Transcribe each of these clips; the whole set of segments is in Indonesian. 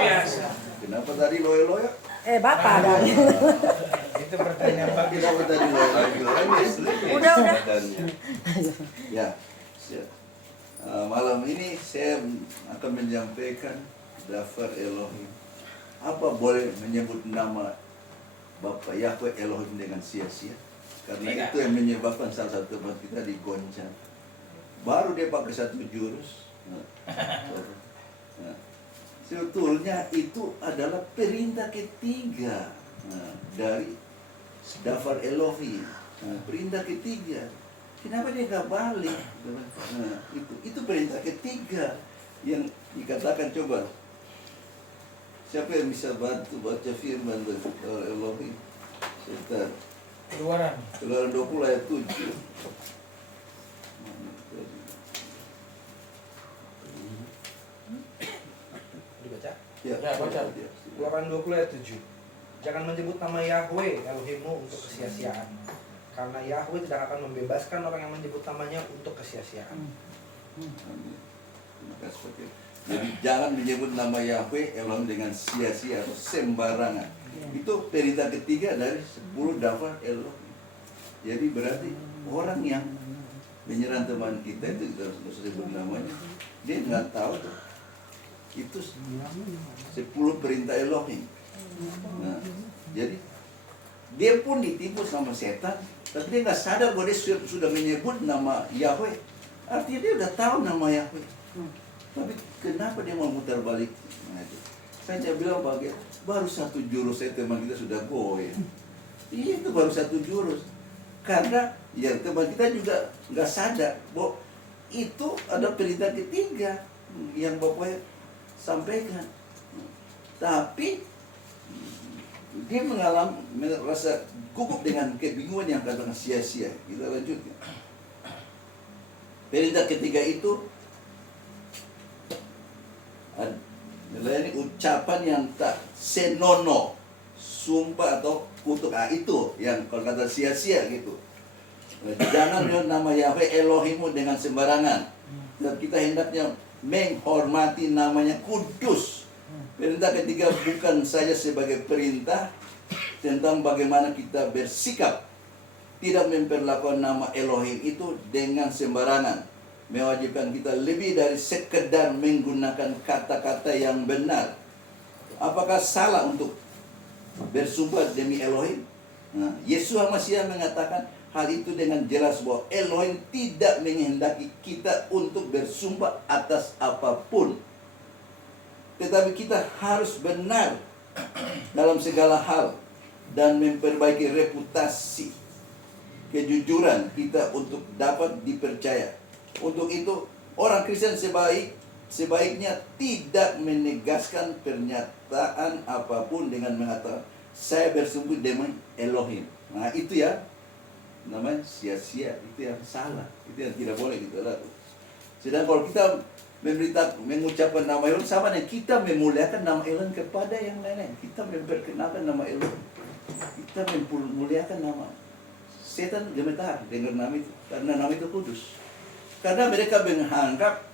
biasa. Kenapa tadi loyo-loyo? Bapak ada. Itu pertanyaan Pak. Kenapa tadi loyo-loyo? Udah. Ya, malam ini saya akan menyampaikan Dafar Elohim. Apa boleh menyebut nama Bapak Yahweh Elohim dengan sia-sia? Karena Tidak. itu yang menyebabkan salah satu teman kita digoncang. Baru dia pakai satu jurus. Nah, sebetulnya itu adalah perintah ketiga dari Dafar Elohim. Perintah ketiga. Kenapa dia nggak balik? Itu perintah ketiga yang dikatakan. Coba siapa yang bisa bantu baca firman Dafar Elohim? Sebentar. Keluaran 20 ayat 7. Dibaca? Ya, Baca. Keluaran 20 ayat 7. Jangan menyebut nama Yahweh Elohimmu untuk kesia-siaan. Karena Yahweh tidak akan membebaskan orang yang menyebut namanya untuk kesia-siaan. Jadi jangan menyebut nama Yahweh Elohim dengan sia-sia atau sembarangan. Itu perintah ketiga dari 10 Dafar Elohim. Jadi berarti orang yang menyerang teman kita itu, kita harus sebut namanya, dia nggak tahu tuh. Itu 10 perintah Elohim. Nah, jadi dia pun ditipu sama setan, tapi dia nggak sadar bahwa dia sudah menyebut nama Yahweh. Artinya dia udah tahu nama Yahweh. Tapi kenapa dia mau mutar balik? Nah, itu. Saya bilang baru satu jurus saya teman kita sudah goyah. Iya, itu baru satu jurus. Karena ya teman kita juga nggak sadar bahwa itu ada perintah ketiga yang Bapak sampaikan. Tapi dia merasa gugup dengan kebingungan yang kadang sia-sia. Kita lanjutkan. Perintah ketiga itu ini ucapan yang tak senonoh, sumpah atau kutuk. Itu yang kalau kata sia-sia gitu. Jangan bilang nama Yahweh Elohimmu dengan sembarangan. Dan kita hendaknya menghormati namanya kudus. Perintah ketiga bukan saja sebagai perintah tentang bagaimana kita bersikap, tidak memperlakukan nama Elohim itu dengan sembarangan, mewajibkan kita lebih dari sekedar menggunakan kata-kata yang benar. Apakah salah untuk bersumpah demi Elohim? Nah, Yesus HaMashiach mengatakan hal itu dengan jelas bahwa Elohim tidak menghendaki kita untuk bersumpah atas apapun. Tetapi kita harus benar dalam segala hal dan memperbaiki reputasi kejujuran kita untuk dapat dipercaya. Untuk itu, orang Kristen sebaiknya tidak menegaskan pernyataan apapun dengan mengatakan saya bersumpah demi Elohim. Nah, itu ya namanya sia-sia, itu yang salah, itu yang tidak boleh kita lakukan. Sedang kalau kita mengucapkan nama Elohim sama dengan kita memuliakan nama Elohim kepada yang lain. Kita memperkenalkan nama Elohim. Kita memuliakan nama. Setan gemetar dengar nama itu karena nama itu kudus. Karena mereka menganggap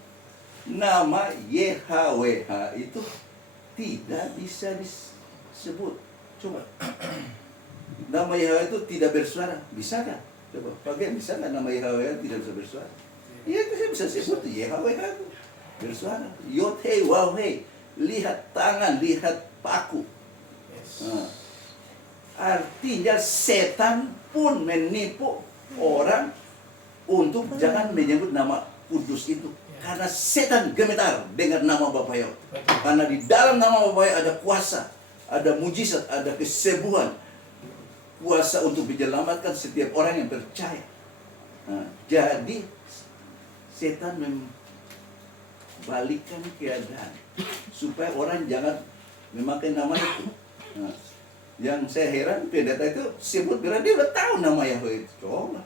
nama YHWH itu tidak bisa disebut. Coba. Nama YHWH itu tidak bersuara. Bisa kan? Coba. Bagian bisa kan nama YHWH tidak bisa bersuara? Iya, saya bisa sebut YHWH itu bersuara. Yod hei waw hei. Lihat tangan, lihat paku. Nah, artinya setan pun menipu orang untuk jangan menyebut nama kudus itu. Karena setan gemetar dengan nama Bapa Yahweh. Karena di dalam nama Bapa Yahweh ada kuasa, ada mujizat, ada kesembuhan. Kuasa untuk menyelamatkan setiap orang yang percaya. Nah, jadi setan membalikkan keadaan supaya orang jangan memakai nama itu. Nah, yang saya heran pendeta itu sebut berarti dia udah tahu nama Yahweh itu. Coba.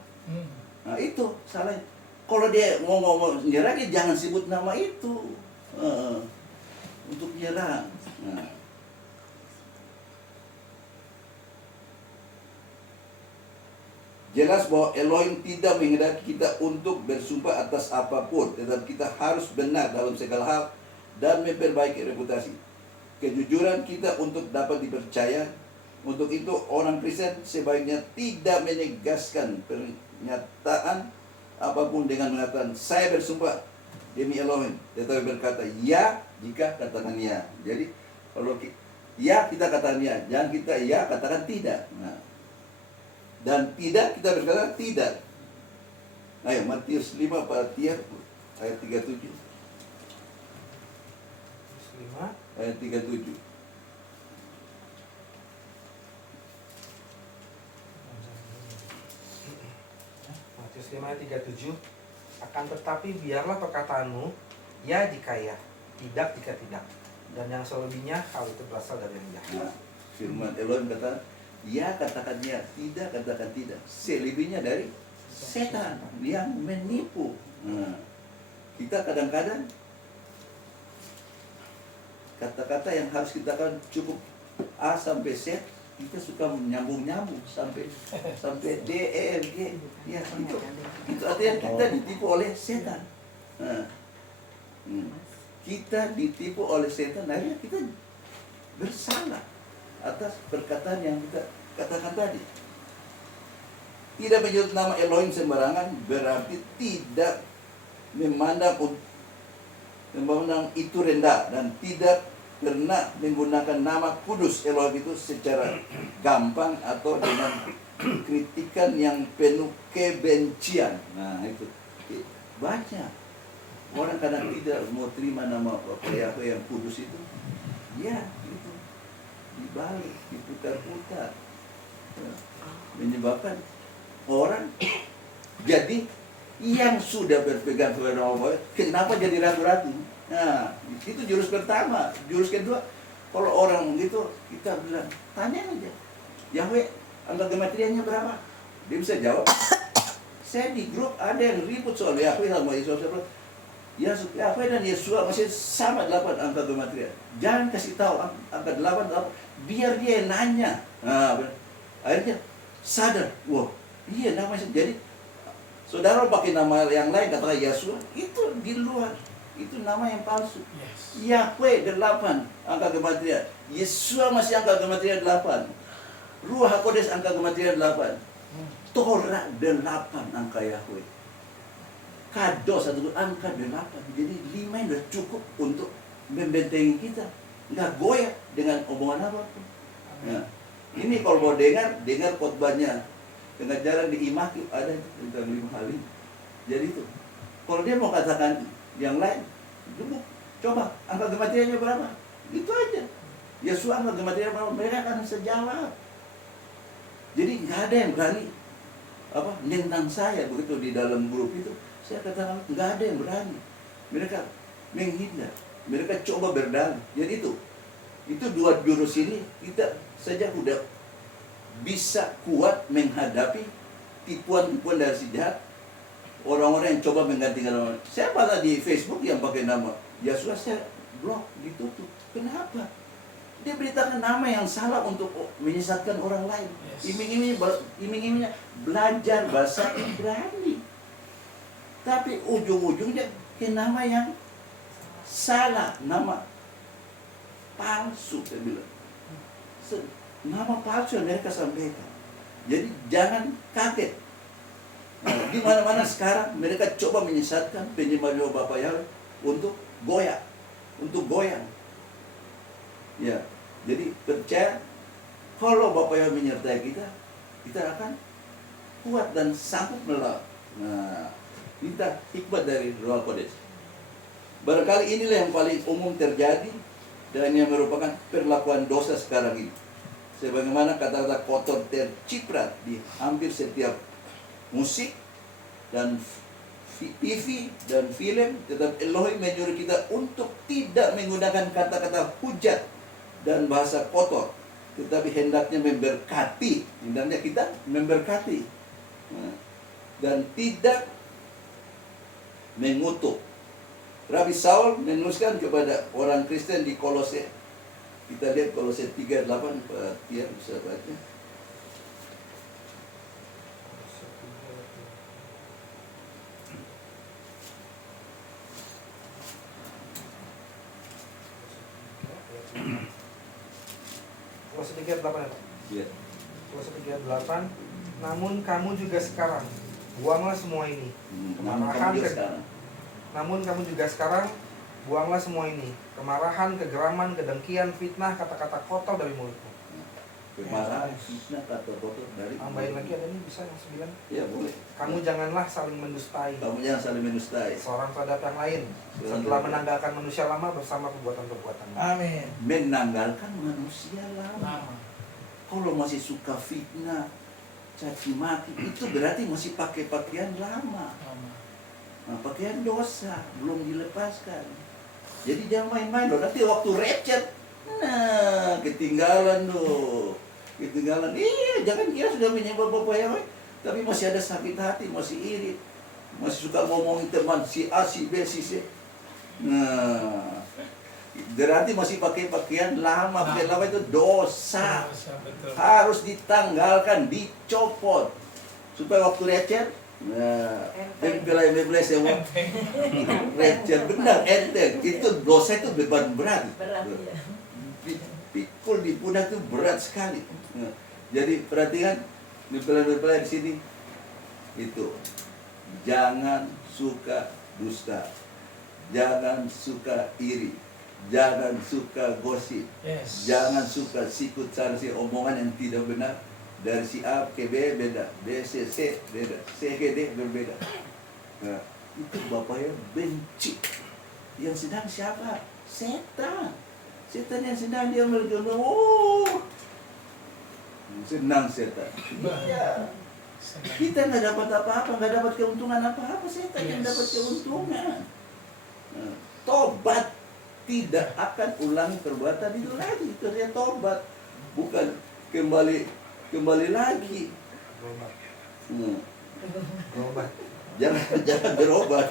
Nah, itu salahnya. Kalau dia mau ngomong nyerang, dia jangan sebut nama itu untuk nyerang. Nah. Jelas bahwa Elohim tidak menghendaki kita untuk bersumpah atas apapun, tetapi kita harus benar dalam segala hal dan memperbaiki reputasi. kejujuran kita untuk dapat dipercaya. Untuk itu orang Kristen sebaiknya tidak menegaskan pernyataan apapun dengan mengatakan saya bersumpah demi Elohim, tetapi berkata ya jika katakan ya. Jadi kalau ya kita katakan ya, jangan kita ya katakan tidak. Nah, dan tidak kita berkata tidak. Ayo Matius 5 ayat 37. 5. Ayat 37. Matius 5 ayat 37. Akan tetapi biarlah perkataanmu ya jika ya, tidak jika tidak. Dan yang selebihnya hal itu berasal dari yang jahat. Nah, firman Elohim kata ya katakan ya, tidak katakan tidak. Selebihnya dari setan yang menipu. Nah, kita kadang-kadang kata-kata yang harus kita kan cukup A sampai Z, kita suka menyambung-nyambung sampai D, E, F, G. Ya, itu artinya kita ditipu oleh setan. Nah, kita ditipu oleh setan, akhirnya kita bersalah atas perkataan yang kita katakan tadi. Tidak menyebut nama Elohim sembarangan berarti tidak memandang itu rendah dan tidak pernah menggunakan nama kudus Elohim itu secara gampang atau dengan kritikan yang penuh kebencian. Nah itu banyak orang kadang tidak mau terima nama Yahweh yang kudus itu. Ya itu dibalik, diputar-putar, menyebabkan orang jadi yang sudah berpegang kepada Allah, kenapa jadi ragu-ragu? Nah, itu jurus pertama. Jurus kedua, kalau orang begitu, kita bilang, tanya aja, Yahweh, angka gematria-nya berapa? Dia bisa jawab. Saya di grup ada yang ribut soal Yahweh sama Yesus. Yahweh dan Yesus masih sama 8 angka gematria. Jangan kasih tahu angka 8, biar dia nanya. Nah, akhirnya sadar, wah, iya namanya. Jadi saudara pakai nama yang lain, katakan Yesus, itu di luar, itu nama yang palsu. Yahweh 8 angka gematria, Yesus masih angka gematria 8, Ruach HaKodes angka gematria 8, Torah 8 angka Yahweh, Kados satu angka 8. Jadi 5 ini sudah cukup untuk membentengi kita, nggak goyah dengan omongan apapun. Nah, ini kalau mau dengar khotbahnya dengan jarang diimaki, ada tentang 5 hal ini. Jadi itu, kalau dia mau katakan yang lain, coba angka kematiannya berapa? Itu aja. Yesus angka kematiannya berapa? Mereka akan sejawab. Jadi nggak ada yang berani nentang saya begitu di dalam grup itu. Saya katakan nggak ada yang berani. Mereka menghindar. Mereka coba berdalih. Jadi itu dua jurus ini kita saja udah bisa kuat menghadapi tipuan-tipuan dari si jahat. Orang-orang yang coba menggantikan nama. Saya pada di Facebook yang pakai nama Yesus, saya blok, ditutup. Kenapa? Dia beritakan nama yang salah untuk menyesatkan orang lain. Iming-imingnya belajar bahasa Ibrani, tapi ujung-ujungnya ke nama yang salah, nama palsu. Saya bilang nama palsu yang mereka sampaikan. Jadi jangan kaget. Nah, di mana-mana sekarang mereka coba menyesatkan penyembah Bapak Yahweh untuk goyang. Ya, jadi percaya kalau Bapak Yahweh menyertai kita, kita akan kuat dan sanggup melawan. Nah, minta hikmat dari Ruach HaKodes. Barangkali inilah yang paling umum terjadi dan yang merupakan perlakuan dosa sekarang ini. Sebagaimana kata-kata kotor terciprat di hampir setiap musik dan TV dan film, tetap Elohim menyuruh kita untuk tidak menggunakan kata-kata hujat dan bahasa kotor, tetapi hendaknya memberkati, hendaknya kita memberkati dan tidak mengutuk. Rabi Saul menuliskan kepada orang Kristen di Kolose. Kita lihat Kolose 3:8, dia bisa baca. Kolose 3 ayat 8 ya Pak? Ya. Kolose 3 ayat 8. Namun kamu juga sekarang buanglah semua ini. Kemarahan, namun kamu juga sekarang buanglah semua ini. Kemarahan, kegeraman, kedengkian, fitnah, kata-kata kotor dari mulutmu. Kemarahan, fitnah, kata kotor dari. Tambahin lagi ada nih, bisa yang 9. Ya boleh. Kamu janganlah saling mendustai Kamu jangan saling mendustai. seorang terhadap yang lain, setelah menanggalkan manusia lama bersama perbuatan-perbuatannya. Amin. Menanggalkan manusia lama. Lama. Kalau masih suka fitnah, caci maki, itu berarti masih pakai pakaian lama. Lama. Nah, pakaian dosa belum dilepaskan. Jadi jangan main-main loh. Nanti waktu rapture, nah ketinggalan loh. Ketinggalan. Iya, jangan kira sudah menyembah Bapak Yahweh, tapi masih ada sakit hati, masih iri, masih suka ngomongin teman si A, si B, si C. Nah, berarti masih pakai pakaian lama. Pakaian lama itu dosa. Betul. Harus ditanggalkan, dicopot supaya waktu rapture, nah, bebel semua rapture benar enteng. Itu dosa itu beban berat. Berat ya. Pikul di pundak itu berat sekali. Nah, jadi perhatikan bebel di sini itu jangan suka dusta, jangan suka iri, jangan suka gosip. Yes. Jangan suka sikut sarsi omongan yang tidak benar. Dari si A ke B beda, B C C beda, C ke D berbeda. Nah, itu bapaknya benci. Yang sedang siapa? Setan. Setan yang sedang dia melakukan. Oh, senang setan. Iya. Kita nggak dapat apa-apa, nggak dapat keuntungan apa-apa. Setan yang dapat keuntungan. Nah, tobat, tidak akan ulangi perbuatan itu lagi. Itu dia tobat, bukan kembali lagi. Berobat. Hmm. Jangan berobat.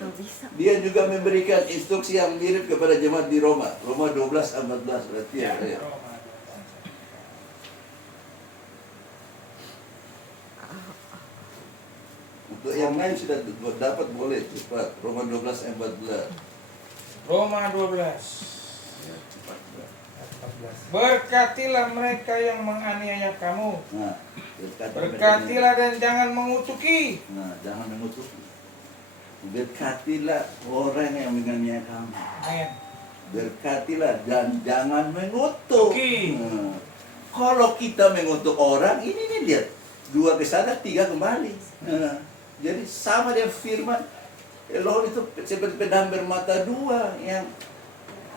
Nggak bisa. Dia juga memberikan instruksi yang mirip kepada jemaat di Roma. Roma 12:14 berarti ya. Ya. Untuk yang lain sudah dapat boleh cepat. Roma 12:14. Roma 12. 14. Berkatilah mereka yang menganiaya kamu. Nah, Berkatilah dan jangan mengutuki. Nah, jangan mengutuki. Berkatilah orang yang menganiaya kamu. Amin. Berkatilah dan jangan mengutuk. Oke. Nah, kalau kita mengutuk orang, ini nih lihat 2 ke sana, 3 kembali. Nah, jadi sama dengan firman Elohim itu seperti pedang bermata 2 yang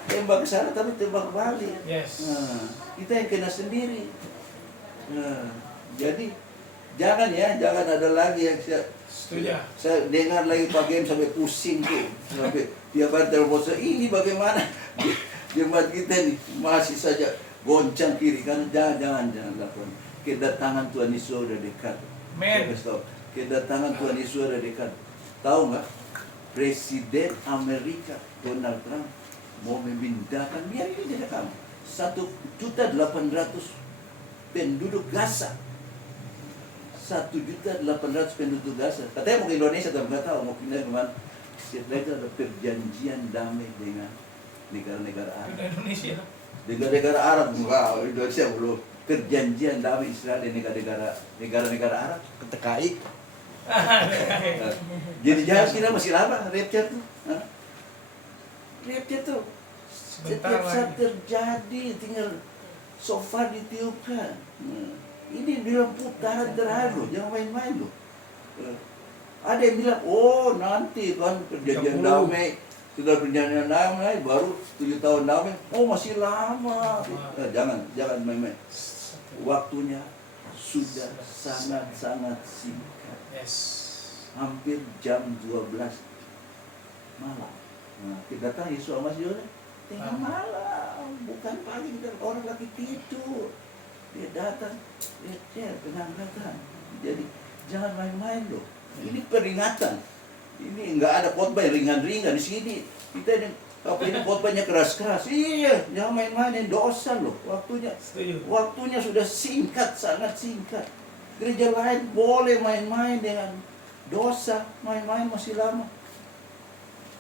tembak ke sana tapi tembak balik. Yes. Nah, kita yang kena sendiri. Nah, jadi jangan ada lagi yang Setuju. saya dengar lagi Pak Game sampai pusing tuh, sampai tiap hari telepon saya, ini bagaimana jemaat kita nih masih saja goncang kiri kanan. Jangan lakukan. Kedatangan Tuhan Yesus sudah dekat. Amen. Saya kasih tahu, kedatangan Tuhan Yesus sudah dekat. Tahu nggak? Presiden Amerika Donald Trump mau memindahkan, biar ini tidak kamu, 1.800.000 penduduk Gaza. 1.800.000 penduduk Gaza. Katanya mau ke Indonesia, tapi nggak tahu mau pindah kemana. Setelah itu ada perjanjian damai dengan negara-negara Arab. Indonesia. Negara-negara Arab, enggak, Indonesia belum. Perjanjian damai Israel dan negara-negara Arab. TKI. Jadi jangan kira masih lama rapture tuh. Hah? Rapture tuh Sebentar setiap saat lagi. terjadi, tinggal sofa ditiupkan. Ini dia putaran terakhir loh, jangan main-main loh. Ada yang bilang, oh nanti kan perjanjian 30. damai, sudah perjanjian damai, baru 7 tahun damai, oh masih lama. Jangan main-main. Waktunya sudah sangat-sangat singkat. Yes. Hampir jam 12 malam. Nah, kita datang Yesus sama Yesus tengah malam, bukan pagi, dan orang lagi tidur. Dia datang, dia tenang datang. Jadi jangan main-main loh. Ini peringatan. Ini nggak ada khotbah yang ringan-ringan di sini. Kita ini khotbahnya keras-keras. Iya, jangan main-mainin dosa loh. Waktunya sudah singkat, sangat singkat. Gereja lain boleh main-main dengan dosa, main-main masih lama.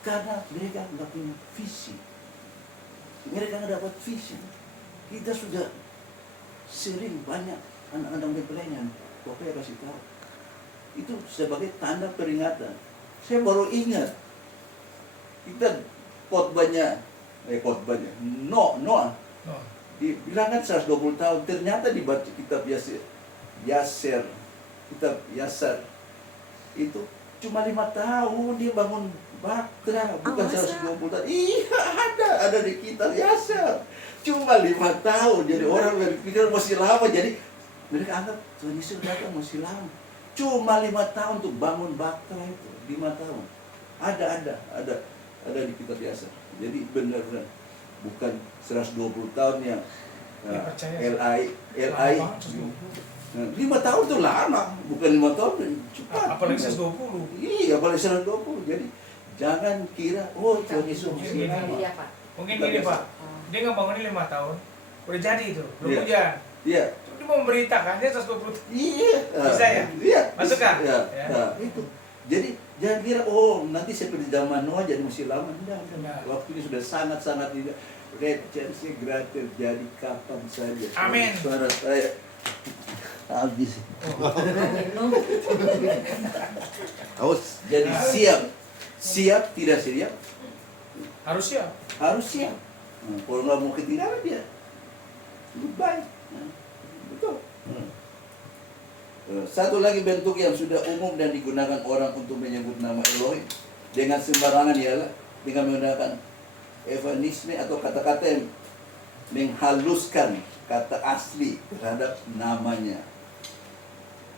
Karena mereka nggak punya visi. Mereka nggak dapat visi. Kita sudah sering banyak anak-anak berpelayanan, Bapak ya kasih tahu. Itu sebagai tanda peringatan. Saya baru ingat, kita khotbahnya, Noah, No. dibilang kan 120 tahun, ternyata dibaca kitab Yaser, kitab Yasar, itu cuma 5 tahun dia bangun Batra, bukan 120 tahun. Iya, ada di kitab Yasar. Cuma 5 tahun, jadi orang berpikir masih lama, jadi mereka anggap Tuhan Yesus datang masih lama. Cuma 5 tahun untuk bangun Batra itu, 5 tahun. Ada di kitab Yasar. Jadi benar-benar bukan 120 tahun yang LI 5 tahun itu lama, bukan 5 tahun cepat. Apalagi 120. Iya, apalagi 120. Jadi jangan kira Tuhan Yesus masih lama. Mungkin gini Pak, dia ngebangunin 5 tahun, udah jadi itu, belum Iya. hujan. Iya. Dia mau memberitakan dia 120 tahun. Iya. Bisa ya? Iya. Masuk kah? Iya. Ya. Nah, itu. Jadi jangan kira nanti seperti zaman Noah jadi masih lama. Tidak. Enggak. Waktu ini sudah sangat-sangat tidak. Rapture segera terjadi kapan saja. Amin. Suara saya habis. Jadi siap tidak siap Harus ya. harus siap. Kalau nggak mau ketinggalan dia goodbye. Betul. Satu lagi bentuk yang sudah umum dan digunakan orang untuk menyebut nama Elohim dengan sembarangan ialah dengan menggunakan evanisme atau kata-kata yang menghaluskan kata asli terhadap namanya,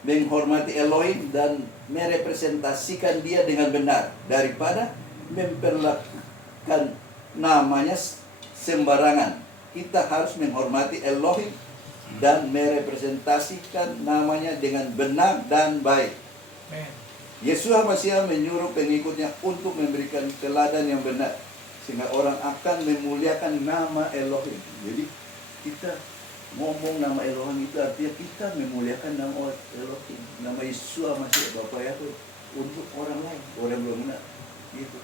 menghormati Elohim dan merepresentasikan dia dengan benar daripada memperlakukan namanya sembarangan. Kita harus menghormati Elohim dan merepresentasikan namanya dengan benar dan baik. Men. Yesus Masih menyuruh pengikutnya untuk memberikan teladan yang benar sehingga orang akan memuliakan nama Elohim. Jadi kita ngomong nama Elohim itu artinya kita memuliakan nama Elohim, nama Yesus Masih Bapa Yahweh untuk orang lain, orang belum kenal. Gitu.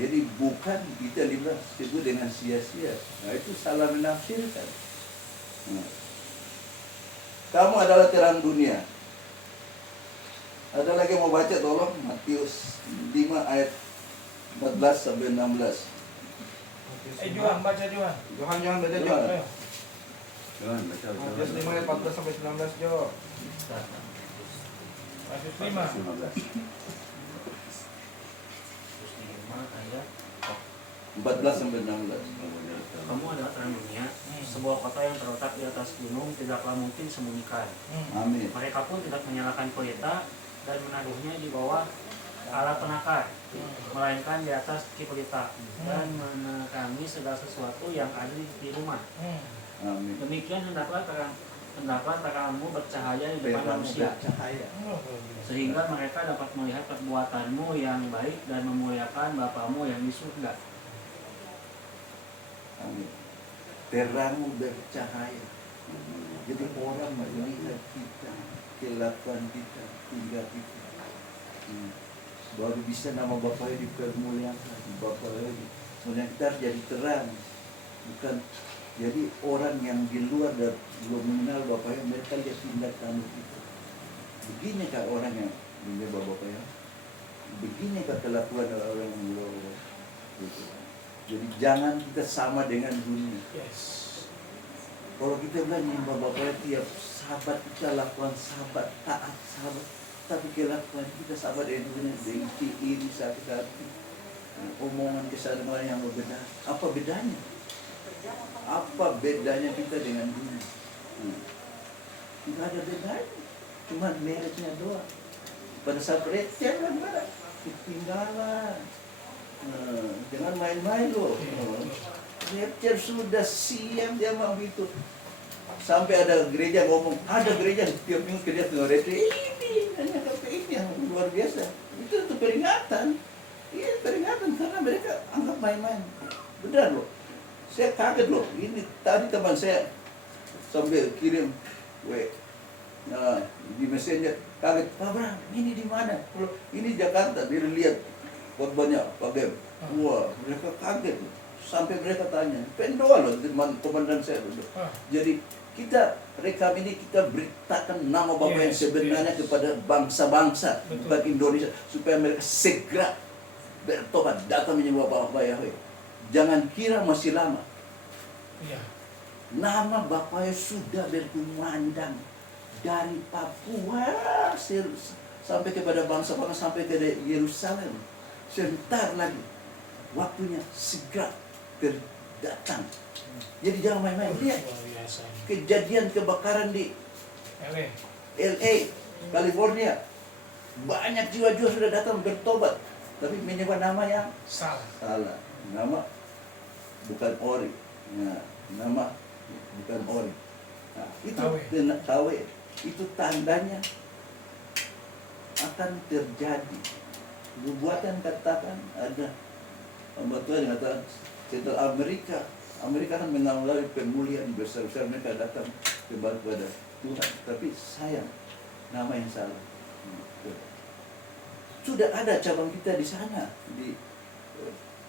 Jadi bukan kita dibilang sebut dengan sia-sia. Nah itu salah menafsirkan. Nah. Kamu adalah terang dunia. Ada lagi yang mau baca tolong Matius 5 ayat 14 sampai 16. Juan, baca Juan. Johan baca Jo. Johan. Ayo. Matius 5 ayat 14 sampai 19 Jo. Matius 5. 14 sampai 16. Kamu adalah terang dunia, sebuah kota yang terletak di atas gunung tidaklah mungkin sembunyikan. Amin. Mereka pun tidak menyalakan pelita dan menaruhnya di bawah alat penakar, melainkan di atas pelita dan menerangi segala sesuatu yang ada di rumah. Amin. Demikian hendaklah terangmu bercahaya di depan manusia, Cahaya. sehingga mereka dapat melihat perbuatanmu yang baik dan memuliakan Bapamu yang di surga. Amin. Terangmu bercahaya. Jadi orang melihat kita, kelakuan kita, tinggal kita. Baru bisa nama Bapaknya dipermuliakan. Bapaknya dipermuliakan. Kita harus jadi terang. Bukan jadi orang yang di luar dan belum mengenal Bapaknya, mereka lihat tindak tanduk kita. Begini kah orang yang menyembah Bapaknya? Begini kah kelakuan orang yang luar? Gitu. Jadi jangan kita sama dengan dunia. Yes. Kalau kita bilang nyembah Bapaknya tiap sahabat kita lakukan sahabat, taat sahabat, tapi kelakuan kita sahabat dengan dunia, dengki, iri, sakit hati, omongan kesalahan yang berbeda. Apa bedanya? Apa bedanya kita dengan dunia? Tidak ada bedanya, cuma mereknya doang. Pada saat rapture kan mana? Ketinggalan. Jangan main-main loh. Rapture sudah siap dia mau itu. Sampai ada gereja ngomong, ada gereja tiap minggu kerja dengan rapture. Ini hanya KPI yang luar biasa. Itu peringatan. Iya peringatan karena mereka anggap main-main. Benar loh. Saya kaget loh. Ini tadi teman saya sambil kirim di messenger kaget. Pak Bram, ini di mana? Ini Jakarta. Dia lihat buat banyak pakai. Wah, mereka kaget. sampai mereka tanya, pendoa loh teman komandan saya loh. Ah. Jadi kita rekam ini, kita beritakan nama Bapa yang Yes, sebenarnya yes. kepada bangsa-bangsa, Betul. bukan Indonesia, supaya mereka segera bertobat, datang menyembah Bapa Yahweh. Jangan kira masih lama. Iya. Nama Bapa Yahweh sudah berkumandang dari Papua sampai kepada bangsa-bangsa, sampai ke Yerusalem. Sebentar lagi waktunya segera datang. Jadi jangan main-main. Lihat Luar biasa. kejadian kebakaran di LA. LA, California. Banyak jiwa-jiwa sudah datang bertobat, tapi menyebut nama yang Salah. salah. Nama bukan Ori. Nah, nama bukan Ori. Nah, itu Tawe. Tawe. Itu tandanya akan terjadi. Nubuatan katakan ada hamba Tuhan yang katakan setelah Amerika kan mengalami pemulihan besar-besar, mereka datang kepada Tuhan, tapi sayang nama yang salah. Sudah ada cabang kita di sana,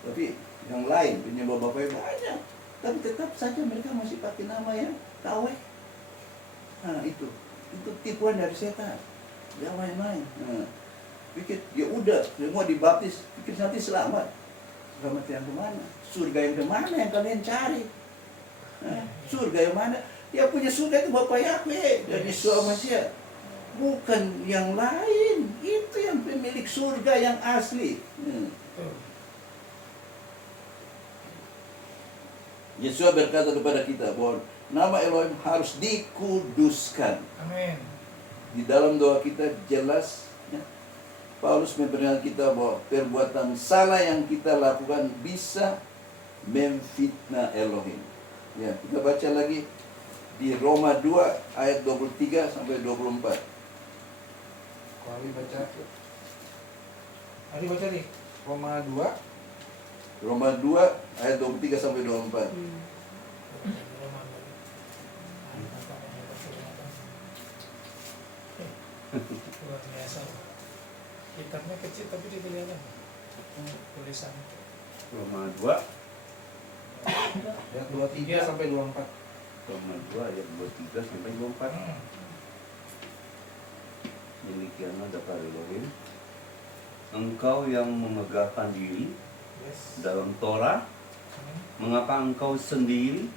tapi yang lain penyembah Bapa yang banyak, tapi tetap saja mereka masih pakai nama yang Tawe. Nah itu tipuan dari setan. Jangan main-main. Nah, pikir ya udah semua dibaptis, pikir nanti selamat. Selamat yang kemana? Surga yang kemana yang kalian cari? Surga yang mana? Ya punya surga itu Bapa Yahweh dan Yesus Masih. Bukan yang lain. Itu yang pemilik surga yang asli. Betul. Yesus berkata kepada kita bahwa nama Elohim harus dikuduskan. Amin. Di dalam doa kita jelas ya, Paulus memperingatkan kita bahwa perbuatan salah yang kita lakukan bisa memfitnah Elohim. Ya, kita baca lagi di Roma 2 ayat 23 sampai 24. Kali baca Mari baca nih. Roma 2 Roma 2 ayat 23 sampai 24. Luar biasa. Kitabnya kecil tapi dia kelihatan. Tulisan. Roma 2 ayat 23 Iya. sampai 24. Roma 2 ayat 23 sampai 24. Demikianlah kata Elohim, engkau yang memegahkan diri Yes. dalam Torah, mengapa engkau sendiri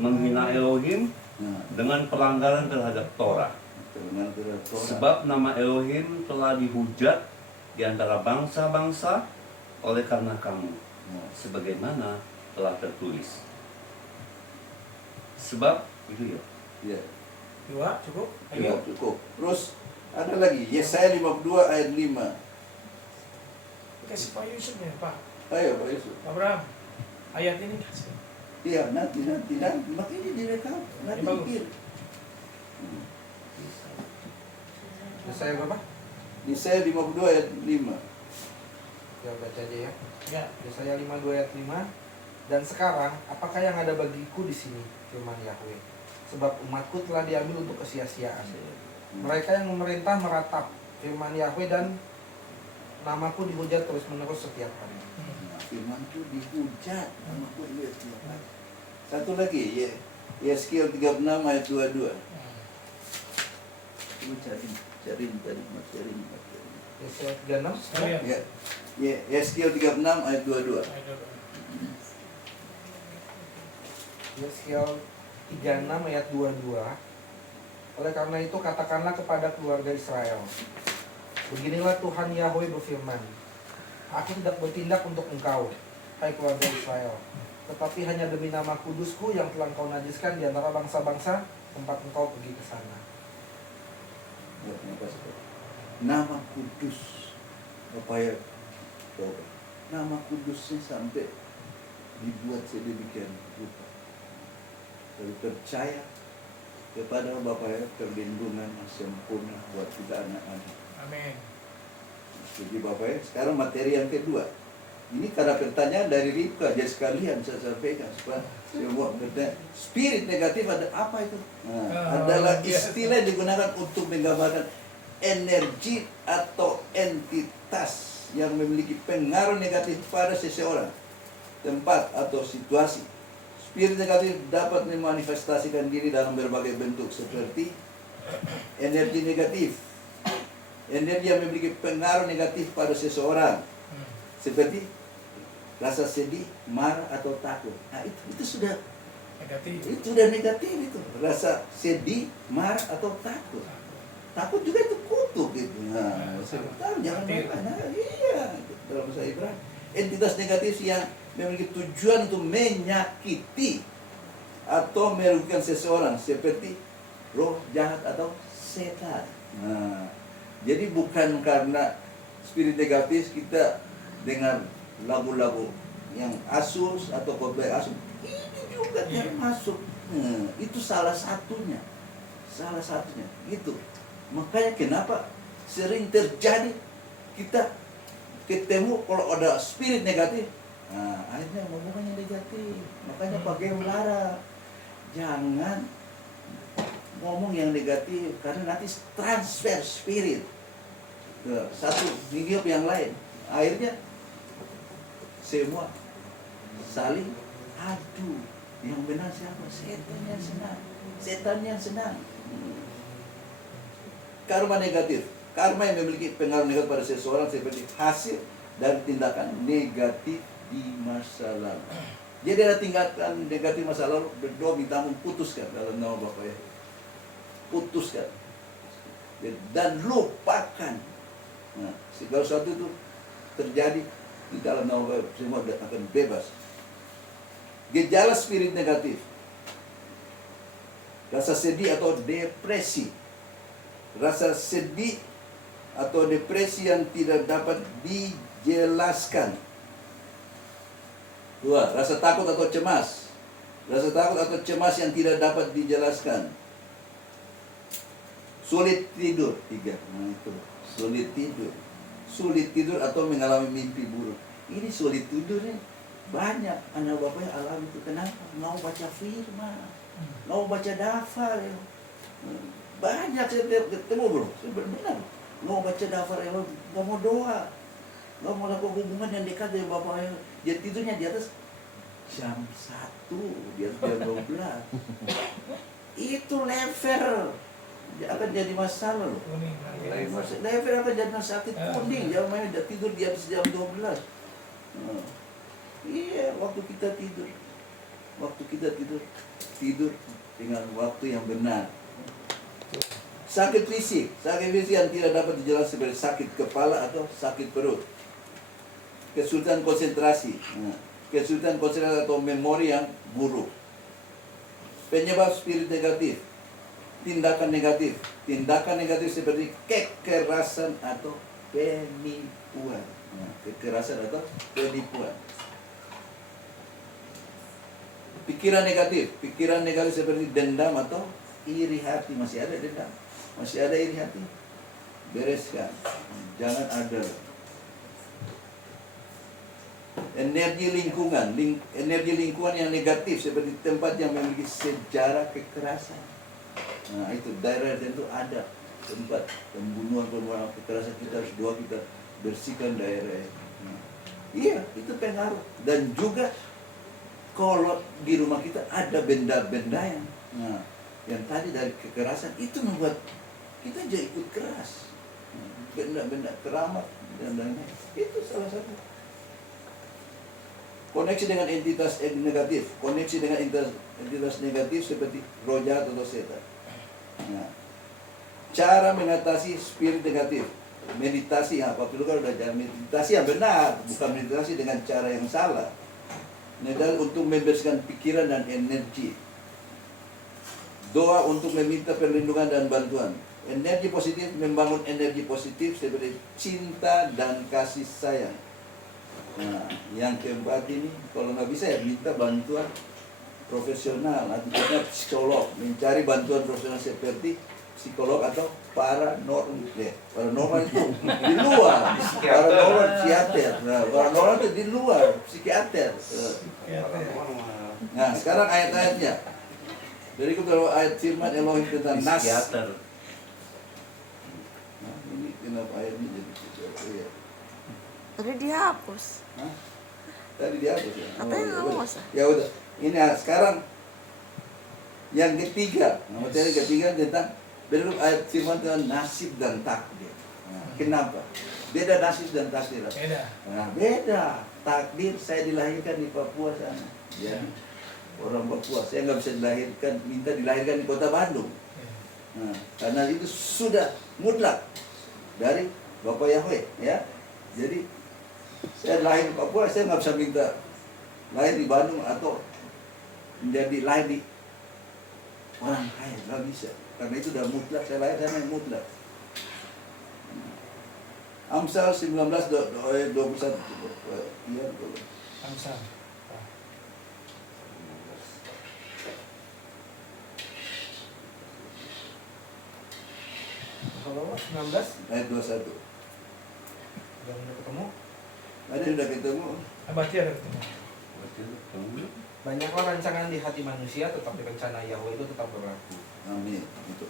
menghina Elohim Nah, dengan pelanggaran terhadap Torah? dengan Torah. Sebab nama Elohim telah dihujat di antara bangsa-bangsa oleh karena kamu, Nah, sebagaimana telah tertulis. Sebab itu ya. ya, Dua cukup? ya, Ayo. cukup. Terus ada lagi Yesaya 52 ayat 5. Kasih Pak Yusuf nih Pak. Ayo Pak Yesus. Abraham. Ayat ini kasih. Iya, nanti makanya direkam, nanti Ya, bagus. pikir. Yesaya berapa? Yesaya 52 ayat 5. Ya baca aja ya. Ya. Yesaya 52 ayat 5. Dan sekarang, apakah yang ada bagiku di sini? Firman Yahweh. Sebab umatku telah diambil untuk kesia-siaan. Mereka yang memerintah meratap firman Yahweh dan namaku dihujat terus-menerus setiap hari. Nah, firman itu dihujat, namaku dihujat setiap hari. Satu lagi, Yeskiel 36 ayat 22. Lu cari tadi materi. Yesaya 36. Sekalian. Ya, Yeskiel 36 ayat 22. Yeskiel 36 ayat 22. Oleh karena itu katakanlah kepada keluarga Israel, beginilah Tuhan Yahweh berfirman, aku tidak bertindak untuk engkau, hai keluarga Israel, tetapi hanya demi nama kudusku yang telah engkau najiskan di antara bangsa-bangsa tempat engkau pergi ke sana. Nama kudus, apa ya? Nama kudusnya sampai dibuat sedemikian rupa. Lalu percaya kepada Bapa ya, perlindungan sempurna buat kita anak-anak. Amin. Jadi Bapak ya, sekarang materi yang kedua. Ini karena pertanyaan dari Ribka, jadi sekalian saya sampaikan supaya semua bertanya, spirit negatif ada apa itu? Nah, adalah istilah yang digunakan untuk menggambarkan energi atau entitas yang memiliki pengaruh negatif pada seseorang. tempat atau situasi. Spirit negatif dapat memanifestasikan diri dalam berbagai bentuk seperti energi negatif, energi yang memiliki pengaruh negatif pada seseorang, seperti rasa sedih, marah atau takut. Nah, itu sudah Negatif. itu sudah negatif itu. Rasa sedih, marah atau takut. Takut juga itu kutuk gitu. Nah, jangan lupa. Nah, iya, dalam bahasa Ibrani. Entitas negatif yang memiliki tujuan untuk menyakiti atau merugikan seseorang seperti roh jahat atau setan. Nah, jadi bukan karena spirit negatif kita dengar lagu-lagu yang asus atau khotbah asus, ini juga termasuk. Nah, itu salah satunya gitu. Makanya kenapa sering terjadi kita ketemu kalau ada spirit negatif, nah, akhirnya ngomongnya negatif. Makanya pakai melarang, jangan ngomong yang negatif karena nanti transfer spirit ke satu minggu yang lain, akhirnya semua saling adu. Yang benar siapa? Setan yang senang. Karma negatif, karma yang memiliki pengaruh negatif pada seseorang seperti hasil dari tindakan negatif di masa lalu. Jadi ada tindakan negatif masa lalu, berdoa minta ampun, putuskan dalam nama Bapa ya. Putuskan dan lupakan. Nah, segala sesuatu itu terjadi di dalam nama Bapa, semua akan bebas. Gejala spirit negatif, rasa sedih atau depresi. Rasa sedih atau depresi yang tidak dapat dijelaskan. Dua, rasa takut atau cemas. Rasa takut atau cemas yang tidak dapat dijelaskan. Sulit tidur. Tiga, nah itu. Sulit tidur. Sulit tidur atau mengalami mimpi buruk. Ini sulit tidur nih. Banyak anak bapaknya alami itu. Kenapa? Mau baca firman, mau baca daftar ya. Banyak saya ketemu bro, benar. Mau baca daftar ya, nggak mau doa, nggak mau lakukan hubungan yang dekat dengan bapaknya. Dia tidurnya di atas jam 1, di atas jam 12. Itu level akan jadi masalah loh. Level akan jadi masalah, sakit kuning. Jangan main tidur di atas jam 12. Iya, waktu kita tidur dengan waktu yang benar. Sakit fisik yang tidak dapat dijelaskan seperti sakit kepala atau sakit perut. Kesulitan konsentrasi, kesulitan konsentrasi atau memori yang buruk. Penyebab spirit negatif, tindakan negatif seperti kekerasan atau penipuan. Kekerasan atau penipuan. Pikiran negatif seperti dendam atau iri hati. Masih ada dendam, masih ada iri hati, bereskan, jangan ada. Energi lingkungan yang negatif seperti tempat yang memiliki sejarah kekerasan. Nah itu daerah itu ada tempat pembunuhan kekerasan, kita harus doa, kita bersihkan daerah. Iya, itu pengaruh. Dan juga kalau di rumah kita ada benda-benda yang tadi dari kekerasan, itu membuat kita jadi ikut keras. Benda-benda keramat dan lain-lain, itu salah satu. Koneksi dengan entitas negatif, entitas negatif seperti roh jahat atau setan. Nah, cara mengatasi spirit negatif, meditasi apa perlu kalau udah jalan meditasi yang benar, bukan meditasi dengan cara yang salah. Meditasi untuk membersihkan pikiran dan energi. Doa untuk meminta perlindungan dan bantuan. Energi positif, membangun energi positif seperti cinta dan kasih sayang. Nah, yang keempat ini kalau nggak bisa ya minta bantuan profesional, artinya psikolog, mencari bantuan profesional seperti psikolog atau paranormal itu di luar, paranormal psikiater. Nah, paranormal itu di luar, psikiater. Nah, sekarang ayat-ayatnya. Dari beberapa ayat firman Elohim tentang nas. Psikiater. Nah, ini kenapa ayatnya jadi psikiater? Ya. Tadi dihapus. Hah? Tadi dihapus ya. Apa yang ya kamu udah. usah? Ya udah. Ini sekarang yang ketiga, materi ketiga tentang ayat firman Tuhan nasib dan takdir. Nah, kenapa? Beda nasib dan takdir. Beda. Nah, beda. Takdir saya dilahirkan di Papua sana. Ya. Orang Papua, saya nggak bisa minta dilahirkan di kota Bandung. Nah, karena itu sudah mutlak dari Bapak Yahweh, ya. Jadi saya lahir di Papua, saya nggak bisa minta lahir di Bandung atau menjadi lahir di orang kaya, nggak bisa. Karena itu sudah mutlak, saya lahir karena yang mutlak. Amsal 19:21. Iya, Amsal. Kalau 19 ayat 21. udah ketemu. Ada yang sudah ketemu? Berarti ada ketemu. Banyaklah rancangan di hati manusia, tetapi rencana Yahweh itu tetap berlaku. Amin. Itu.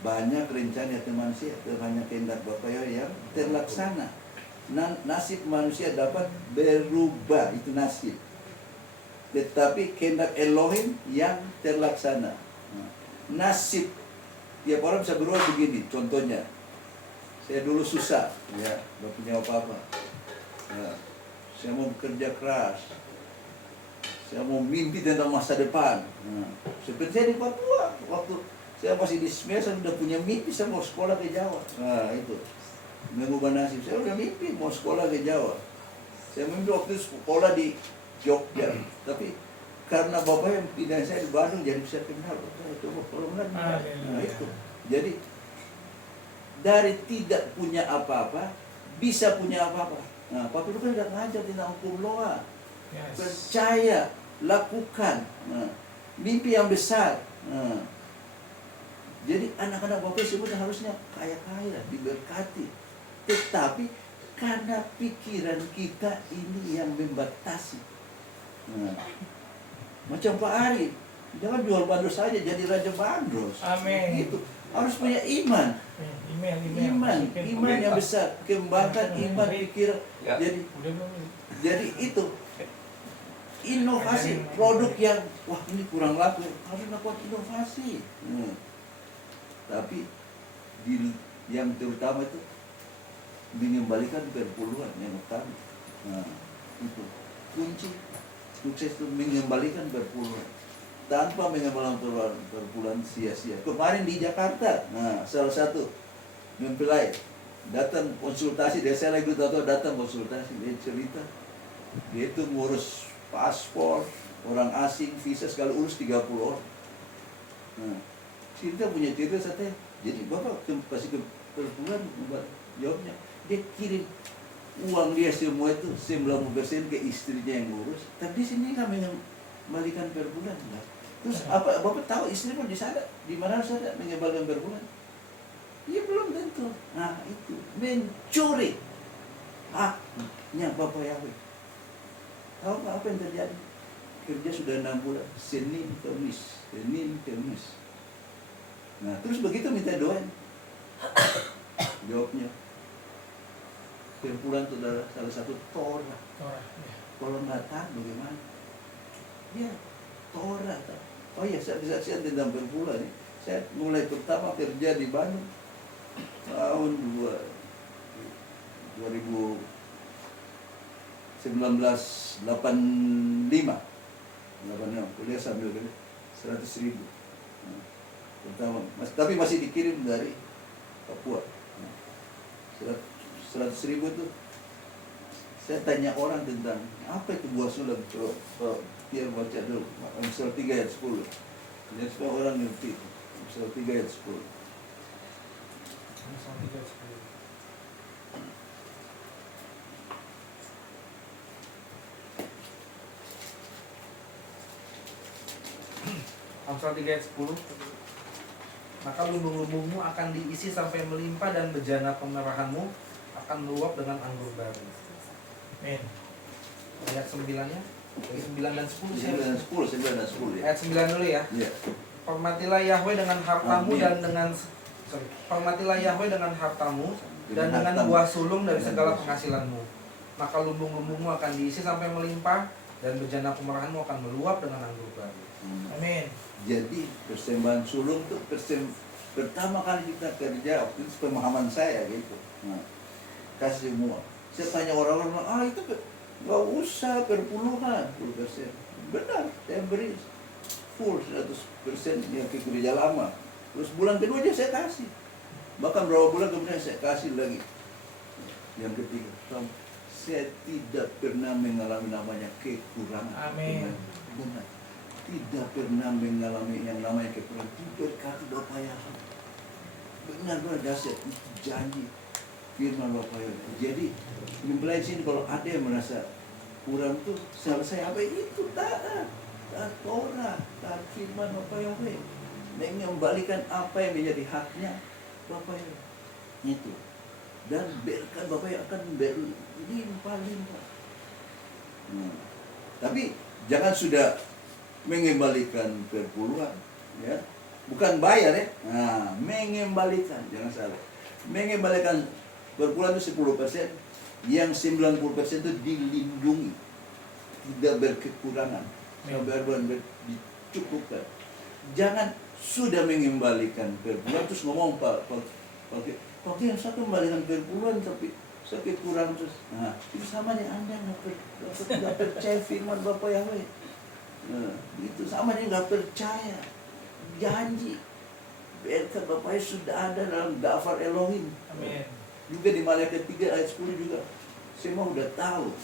Banyak rencana hati manusia, hanya kehendak Bapa Yahweh yang terlaksana. Nasib manusia dapat berubah, itu nasib. Tetapi kehendak Elohim yang terlaksana. Nasib tiap orang bisa berubah begini. Contohnya, saya dulu susah, ya, nggak punya apa-apa. Ya, saya mau bekerja keras, saya mau mimpi tentang masa depan. Seperti saya di Papua, waktu saya masih di SMEA, saya sudah punya mimpi, saya mau sekolah ke Jawa. Nah, itu mengubah nasib. Saya udah mimpi mau sekolah ke Jawa. Saya mimpi waktu itu sekolah di Jogja, tapi karena bapak yang pindah saya di Bandung, jadi bisa kenal. Coba kalau nah, itu. Jadi dari tidak punya apa-apa bisa punya apa-apa. Nah, Papa itu kan udah ngajar tentang hukum Noah. Yes. Percaya, lakukan. Nah, mimpi yang besar. Nah, jadi anak-anak Bapak sebenarnya harusnya kaya-kaya, diberkati. Tetapi karena pikiran kita ini yang membatasi. Nah, macam Pak Ari, jangan jual bandros saja jadi raja bandros. Amin. Itu harus punya iman. Iman yang besar, kembangkan iman pikiran. Ya. Jadi itu inovasi produk yang wah ini kurang laku, harus lakukan inovasi. Tapi yang terutama itu mengembalikan perpuluhan yang utama. Nah, itu kunci sukses itu mengembalikan perpuluhan. Tanpa mengembalikan perpuluhan sia-sia. Kemarin di Jakarta, nah salah satu mempelai datang konsultasi, saya lagi datang konsultasi, dia cerita dia itu ngurus paspor orang asing, visa segala urus 30 orang. Nah, cerita punya cerita saya, jadi bapak kasih ke perpuluhan jawabnya, dia kirim uang dia semua itu 90% ke istrinya yang ngurus, tapi di sini kami mengembalikan perpuluhan. Nah, terus apa bapak tahu istri pun di sana, di mana harus ada mengembalikan perpuluhan? Iya belum tentu. Nah itu mencuri haknya Bapak Yahweh. Tahu apa yang terjadi? Kerja sudah 6 bulan, Senin Kamis. Nah terus begitu minta doain. Jawabnya, perpuluhan itu adalah salah satu Torah. Kalau nggak tahu bagaimana? Ya Torah. Oh iya, saya bisa tentang perpuluhan nih. Saya mulai pertama kerja di Bandung tahun 1985 kuliah sambil 100.000 pertama, tapi masih dikirim dari Papua. 100.000 itu saya tanya orang tentang apa itu buah sulam. Dia baca dulu Amsal 3 ayat 10. Jadi supaya orang ngerti Amsal 3 ayat 10. Amsal 3 ayat 10. Maka lumbung-lumbungmu akan diisi sampai melimpah dan bejana pemerahanmu akan meluap dengan anggur baru. Amin. Ayat 9-nya, 9 dan 10 9 dan 10 ya. Ayat 9 dulu ya. Iya. Hormatilah Yahweh dengan hartamu Amin. dan dengan hormatilah Yahweh dengan hartamu dan dengan hartamu. buah sulung dari segala penghasilanmu. maka lumbung-lumbungmu akan diisi sampai melimpah, dan bejana pemerahanmu akan meluap dengan anggur baru. Amin. Jadi persembahan sulung tuh pertama kali kita kerja, waktu itu pemahaman saya gitu. Nah, kasih semua. Saya tanya orang-orang, itu nggak usah perpuluhan, 10%. Benar, saya beri full 100% yang ke gereja lama. Terus bulan kedua aja saya kasih. Bahkan berapa bulan kemudian saya kasih lagi. Yang ketiga, saya tidak pernah mengalami namanya kekurangan. Amin. Benar. Tidak pernah mengalami yang namanya kekurangan. Diberkati Bapak Yahweh. Benar-benar dahsyat, itu janji firman Bapak Yahweh. Jadi mempelai sini kalau ada yang merasa kurang tuh selesai apa itu taat Torah, taat firman Bapak Yahweh, mengembalikan apa yang menjadi haknya Bapak Yahweh itu, dan berkat Bapak Yahweh akan berlimpah-limpah. Tapi jangan sudah mengembalikan perpuluhan, ya, bukan bayar ya, mengembalikan, jangan salah, mengembalikan perpuluhan itu 10%, yang 90% itu dilindungi, tidak berkekurangan, sampai dicukupkan. Jangan sudah mengembalikan perpuluhan terus ngomong Pak yang saya kembalikan perpuluhan tapi saya kekurangan terus. Nah, itu sama yang Anda nggak percaya firman Bapak Yahweh. Nah, itu sama dia nggak percaya janji berkat Bapak Yahweh sudah ada dalam daftar Elohim. Amin. Juga di Malaikat 3 ayat 10 juga semua udah tahu.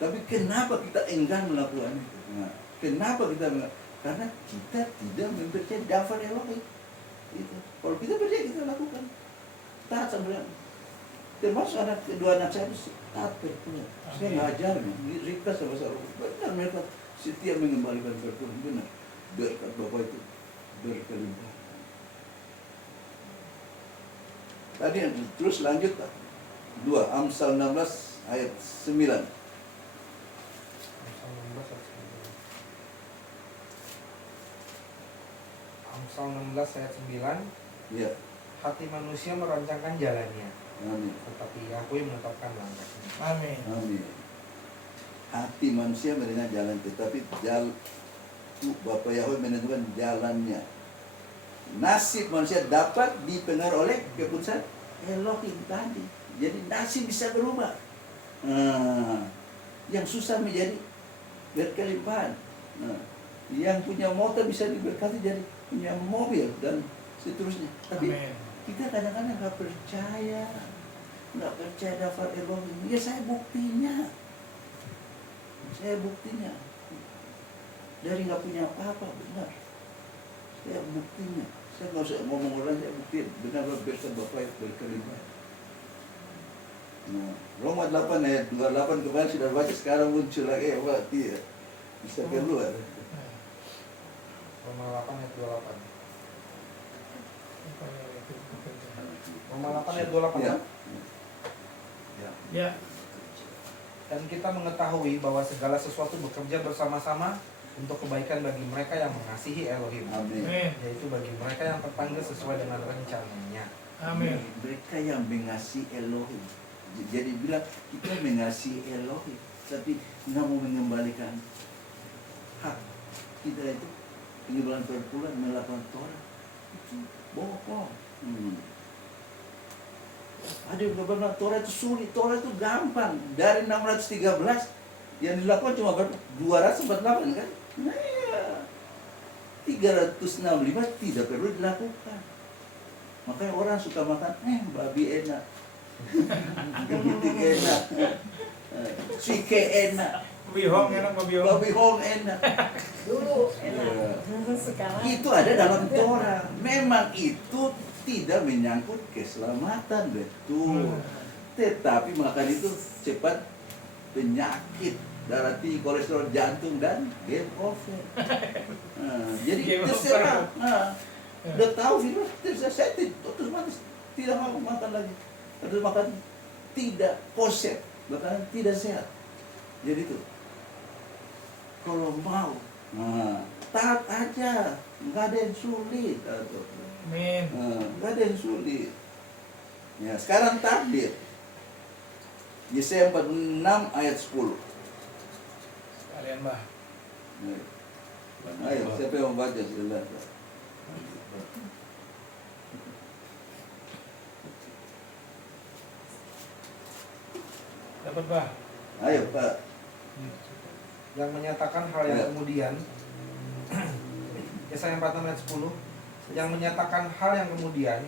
Tapi kenapa kita enggan melakukan itu? Nah, kenapa kita karena kita tidak mempercayai daftar Elohim. Itu. Kalau kita percaya kita lakukan. Taat sampai termasuk kedua anak saya itu taat perpuluhan. Saya ngajarnya, Rika sama Sarah, benar mereka setia mengembalikan perpuluhan, benar. Berkat Bapak itu berkelimpahan. Tadi terus lanjut 2 Amsal 16 ayat 9. Amsal 16 ayat 9. Ya. Hati manusia merancangkan jalannya, Amin. tetapi Yahweh menetapkan langkahnya. Amin. Amin. Hati manusia mendengar jalan, tetapi Bapak Yahweh menentukan jalannya. Nasib manusia dapat dipengaruhi oleh keputusan Elohim tadi. Jadi nasib bisa berubah. Yang susah menjadi berkelimpahan. Yang punya motor bisa diberkati jadi punya mobil dan seterusnya. Tapi Amin. kita kadang-kadang nggak percaya daftar Elohim. Ya saya buktinya. Dari nggak punya apa-apa, benar. Saya buktinya. Saya nggak usah ngomong orang, saya buktiin. Benar-benar berkat Bapak yang berkelimpahan. Nah, Roma 8 ayat 28 kemarin sudah baca, sekarang muncul lagi ya Pak, dia bisa keluar. Roma 8 ayat 28. Roma 8 ayat 28 Ya. kan? Ya. Dan kita mengetahui bahwa segala sesuatu bekerja bersama-sama untuk kebaikan bagi mereka yang mengasihi Elohim, Amin. Amin. yaitu bagi mereka yang terpanggil sesuai dengan rencananya. Amin. Mereka yang mengasihi Elohim. Jadi bilang kita mengasihi Elohim, tapi nggak mau mengembalikan hak kita itu, pengembalian perpuluhan melakukan Torah itu bohong. Ada yang bilang Torah itu sulit, Torah itu gampang. Dari 613 yang dilakukan cuma berapa? 248 kan? Nah ya, 365 tidak perlu dilakukan. Makanya orang suka makan, babi enak, kepiting enak, cike enak, Bihong enak, bihong. babi hong enak. Dulu enak. Ya. Sekarang Itu ada dalam Torah. Memang itu tidak menyangkut keselamatan, betul. Tetapi makan itu cepat penyakit, darah tinggi, kolesterol, jantung, dan game over. Jadi Game terserah. over. Udah tahu virus, terserah, saya otomatis tidak mau makan lagi. Harus makan tidak kosher, bahkan tidak sehat. Jadi itu. Kalau mau, taat aja, nggak ada yang sulit. Amin. Nggak ada yang sulit. Ya, sekarang takdir. Yesaya 46 ayat 10. Kalian bah. Ayo, siapa yang membaca silakan. Dapat bah. Ayo Pak. Yang menyatakan hal yang Ya. kemudian Yesaya 46 ayat 10, yang menyatakan hal yang kemudian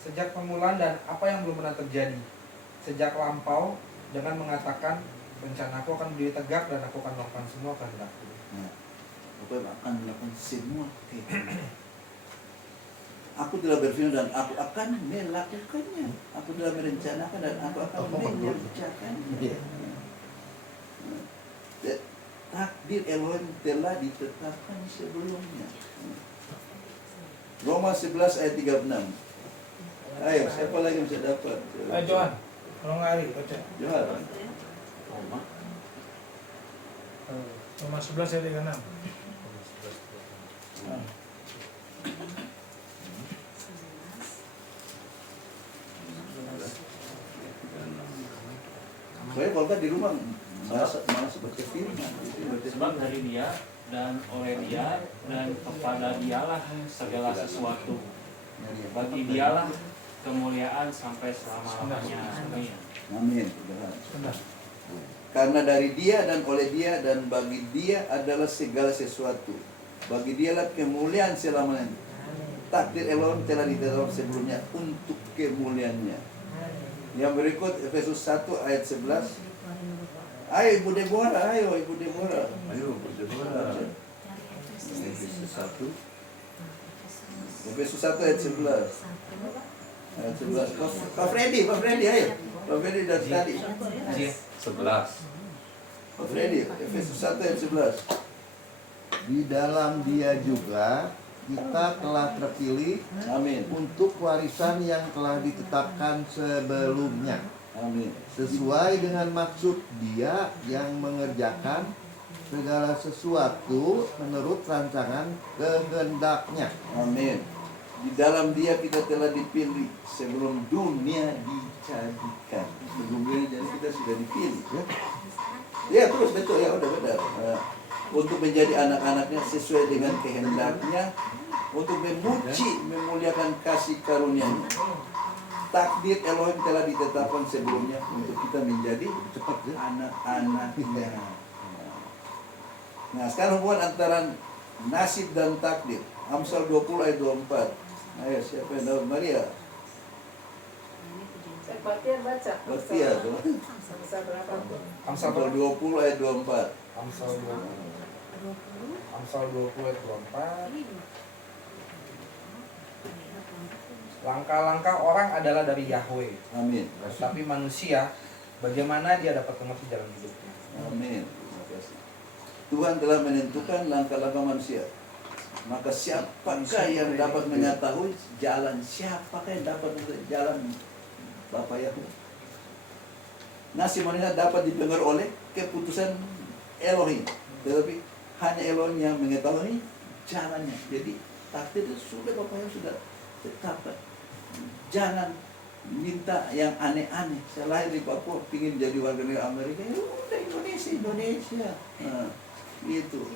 sejak permulaan dan apa yang belum pernah terjadi sejak lampau, dengan mengatakan rencanaku akan berdiri tegak dan aku akan melakukan semua kehendakku. Nah, aku akan melakukan semua kehendak. Aku telah berfirman dan aku akan melakukannya. Aku telah merencanakan dan aku akan mengerjakannya. Takdir Elohim telah ditetapkan sebelumnya. Roma 11 ayat 36. Ayo, siapa lagi yang bisa dapat? Ayo Johan. Tolong Ari baca. Johan. Roma 11 ayat 36. Soalnya kalau kan di rumah malas baca firman. Sebab dari Dia dan oleh Dia dan kepada Dialah segala sesuatu. Bagi Dialah kemuliaan sampai selama-lamanya. Amin. Amin. Sebentar. Karena dari Dia dan oleh Dia dan bagi Dia adalah segala sesuatu. Bagi Dialah kemuliaan selamanya. Takdir Elohim telah ditetapkan sebelumnya untuk kemuliaannya. Yang berikut Efesus 1 ayat 11. Ayo Ibu Deborah, ayo Ibu Deborah. Ayo berdoa. Efesus 1. Efesus 1 ayat 11. Ayat 11. Pak Freddy, ayo. Pak Freddy dari tadi. 11. Pak Freddy, Efesus 1 ayat 11. Di dalam Dia juga kita telah terpilih Amin. untuk warisan yang telah ditetapkan sebelumnya, Amin. sesuai dengan maksud Dia yang mengerjakan segala sesuatu menurut rancangan kehendak-Nya. Amin. Di dalam Dia kita telah dipilih sebelum dunia dijadikan. Sebelum dunia jadi kita sudah dipilih, ya. Ya terus betul ya, udah benar. Untuk menjadi anak-anaknya sesuai dengan kehendaknya, untuk memuliakan kasih karunia-Nya. Takdir Elohim telah ditetapkan sebelumnya untuk kita menjadi anak-anaknya. Nah, sekarang hubungan antara nasib dan takdir. Amsal 20 ayat 24. Ayo, siapa yang tahu? Maria. Bahtiar baca. Bahtiar tuh. Sampai berapa tuh? Amsal Amsal 20 ayat 24. Amsal 20 ayat 24. Langkah-langkah orang adalah dari Yahweh, Amin. tapi manusia bagaimana dia dapat mengerti jalan hidupnya? Amin. Terima kasih. Tuhan telah menentukan langkah-langkah manusia. Maka siapakah yang dapat mengetahui jalan? Siapakah yang dapat mengetahui jalan Bapa Yahweh? Nasib manusia dapat dipengaruhi oleh keputusan Elohim, tetapi hanya Elohim yang mengetahui jalannya. Jadi takdir itu sudah Bapa Yahweh sudah tetapkan. Jangan minta yang aneh-aneh. Saya lahir di Papua, ingin jadi warga negara Amerika, ya udah Indonesia. Nah, gitu.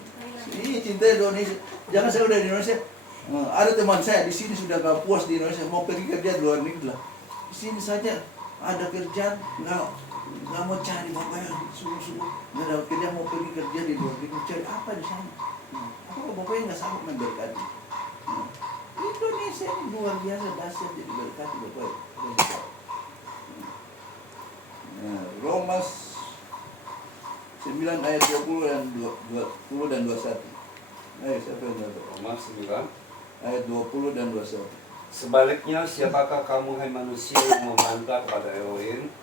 Ini cinta Indonesia. Jangan saya udah di Indonesia. Ada teman saya di sini sudah gak puas di Indonesia, mau pergi kerja di luar negeri lah. Di sini saja ada kerjaan, nggak mau cari Bapak yang suruh nggak ada kerja, mau pergi kerja di luar negeri, cari apa di sana? Apa Bapaknya nggak sanggup memberkati? Indonesia ini luar biasa dahsyat jadi berkati Bapak. Nah, Roma 9 ayat 20 dan 20 dan 21. Ayo siapa yang dapat? Roma 9. Ayat 20 dan 21. Sebaliknya, siapakah kamu hai manusia yang membantah kepada Elohim?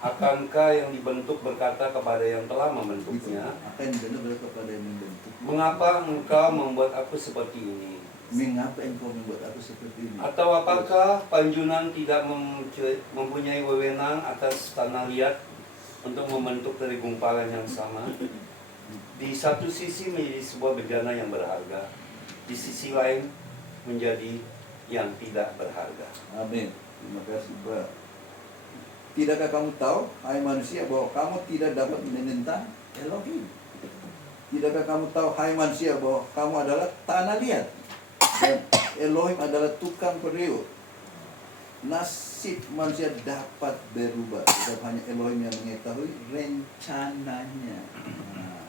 Akankah yang dibentuk berkata kepada yang telah membentuknya, Apa yang benar kepada yang membentuk? mengapa engkau membuat aku seperti ini? Mengapa engkau membuat aku seperti ini? Atau apakah Panjunan tidak mempunyai wewenang atas tanah liat untuk membentuk dari gumpalan yang sama? Di satu sisi menjadi sebuah bejana yang berharga, di sisi lain menjadi yang tidak berharga. Amin. Terima kasih Pak. Tidakkah kamu tahu, hai manusia, bahwa kamu tidak dapat menentang Elohim? Tidakkah kamu tahu, hai manusia, bahwa kamu adalah tanah liat dan Elohim adalah tukang periuk? Nasib manusia dapat berubah, tetap hanya Elohim yang mengetahui rencananya. Nah,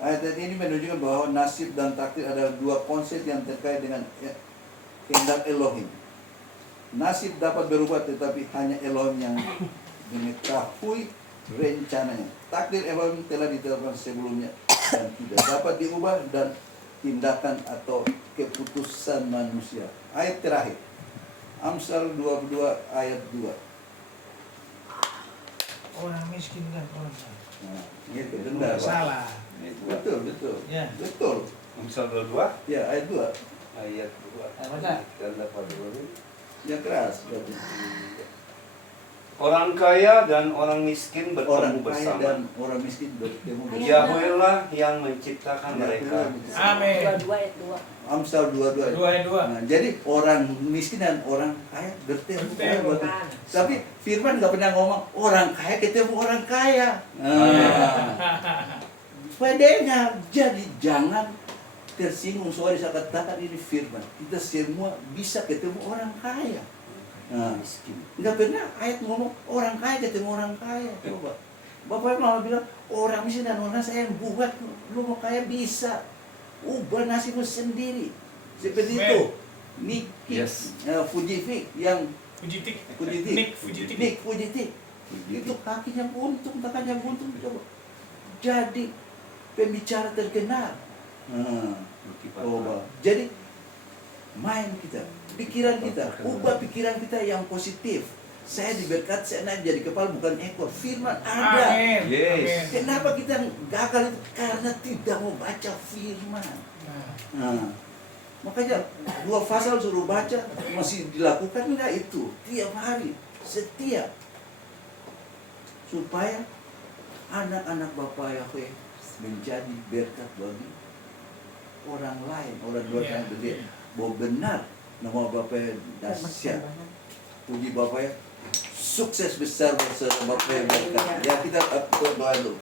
ayat ini menunjukkan bahwa nasib dan takdir adalah dua konsep yang terkait dengan kehendak Elohim. Nasib dapat berubah, tetapi hanya Elohim yang mengetahui rencananya. Takdir Elohim telah ditetapkan sebelumnya dan tidak dapat diubah, dan tindakan atau keputusan manusia. Ayat terakhir, Amsal 22 ayat 2. Orang miskin dan orang kaya. Nah, gitu, benar, Pak. Salah. Betul, betul. Ya. Betul. Amsal 22 Ya, ayat 2. ayat 2. Baca. Tanda pada dulu. Yang keras berarti. Orang kaya dan orang miskin Orang bertemu kaya bersama. dan orang miskin bertemu bersama. Yahweh lah yang menciptakan mereka. Amin. 22 ayat 2. Amsal 22. 2 ayat 2. Nah, jadi orang miskin dan orang kaya bertemu. Bertemu. Tapi Firman nggak pernah ngomong orang kaya ketemu orang kaya. Bedanya. Jadi jangan tersinggung soal saya katakan ini Firman. Kita semua bisa ketemu orang kaya. Nah, nggak pernah ayat ngomong orang kaya ketemu orang kaya. Coba Bapak malah bilang orang miskin dan orang saya yang buat lu mau kaya bisa ubah nasibmu sendiri seperti Amen. itu. Nick Yes. Fujitik yang Fujitik. Fujitik Nick Fujitik. Nick Fujitik itu kakinya buntung, tangannya buntung. Coba jadi pembicara terkenal. Coba jadi main kita, pikiran kita, ubah pikiran kita yang positif. Saya diberkat, saya naik jadi kepala bukan ekor. Firman ada. Amin. Yes. Amin. Kenapa kita gagal itu? Karena tidak mau baca firman. Nah, makanya 2 pasal suruh baca masih dilakukan enggak itu tiap hari setia supaya anak-anak Bapak Yahweh menjadi berkat bagi orang lain, orang luar Iya. yang gede. Bahwa benar nama Bapak dahsyat. Puji Bapak ya, sukses besar bersama Bapak yang berkat. Ya kita doa dulu.